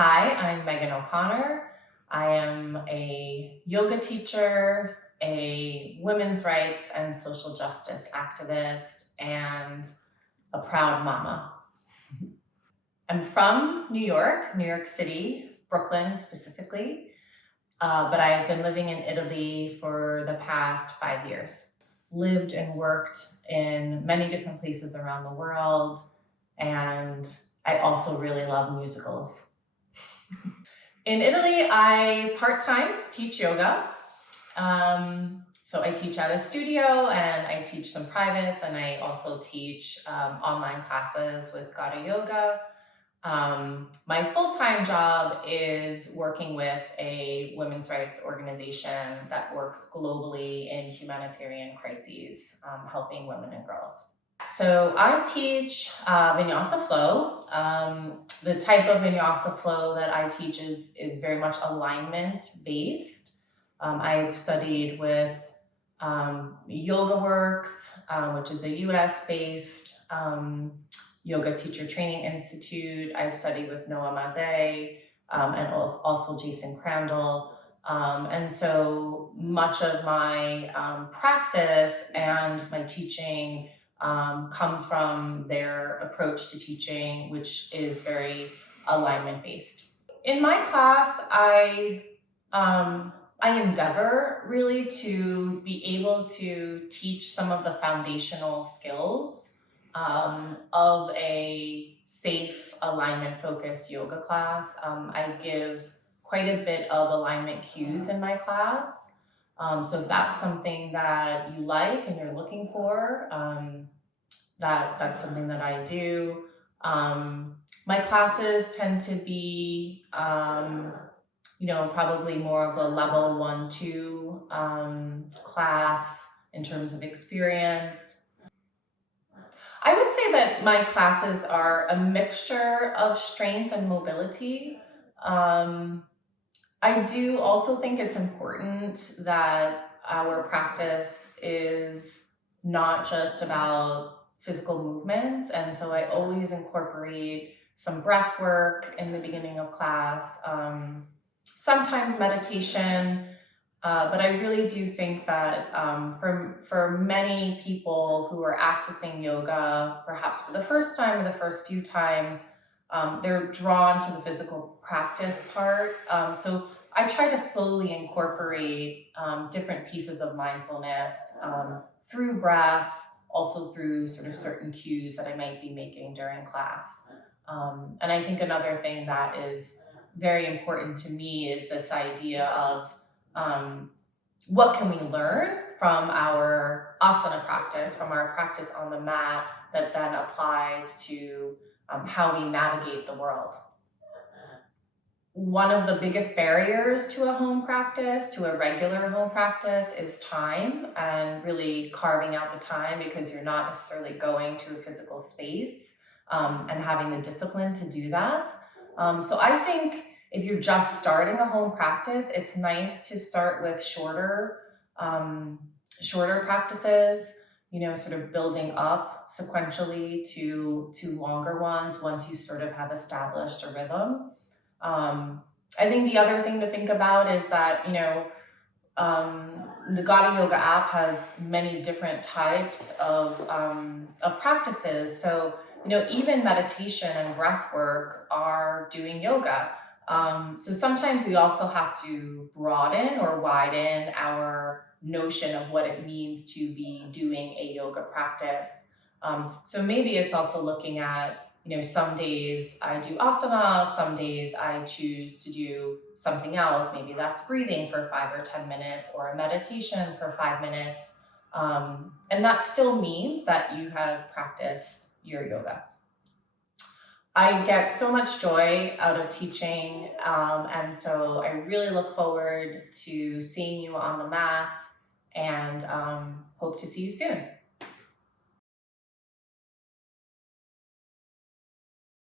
Hi, I'm Meghan O'Connor. I am a yoga teacher, a women's rights and social justice activist, and a proud mama. I'm from New York City, Brooklyn specifically, but I've been living in Italy for the past 5 years. Lived and worked in many different places around the world, and I also really love musicals. In Italy, I part-time teach yoga. So I teach at a studio and I teach some privates, and I also teach online classes with Gata Yoga. My full-time job is working with a women's rights organization that works globally in humanitarian crises, helping women and girls. So I teach vinyasa flow. The type of vinyasa flow that I teach is very much alignment based. I've studied with Yoga Works, which is a US based yoga teacher training institute. I've studied with Noah Mazet and also Jason Crandall. And so much of my practice and my teaching comes from their approach to teaching, which is very alignment based. In my class, I endeavor really to be able to teach some of the foundational skills of a safe, alignment-focused yoga class. I give quite a bit of alignment cues in my class. So if that's something that you like and you're looking for, that's something that I do. My classes tend to be, probably more of a level 1, 2 class in terms of experience. I would say that my classes are a mixture of strength and mobility. I do also think it's important that our practice is not just about physical movement, and so I always incorporate some breath work in the beginning of class, sometimes meditation, but I really do think that for many people who are accessing yoga, perhaps for the first time or the first few times, they're drawn to the physical practice part. So I try to slowly incorporate different pieces of mindfulness through breath, also through sort of certain cues that I might be making during class. And I think another thing that is very important to me is this idea of what can we learn from our asana practice, from our practice on the mat, that then applies to how we navigate the world. One of the biggest barriers to a home practice, to a regular home practice, is time, and really carving out the time, because you're not necessarily going to a physical space and having the discipline to do that. So I think if you're just starting a home practice, it's nice to start with shorter practices, sort of building up sequentially to longer ones once you sort of have established a rhythm. I think the other thing to think about is that, the Gata Yoga app has many different types of practices. So, even meditation and breath work are doing yoga. So sometimes we also have to broaden or widen our notion of what it means to be doing a yoga practice. So maybe it's also looking at, some days I do asana, some days I choose to do something else. Maybe that's breathing for 5 or 10 minutes, or a meditation for 5 minutes. And that still means that you have practiced your yoga. I get so much joy out of teaching, and so I really look forward to seeing you on the mats, and hope to see you soon.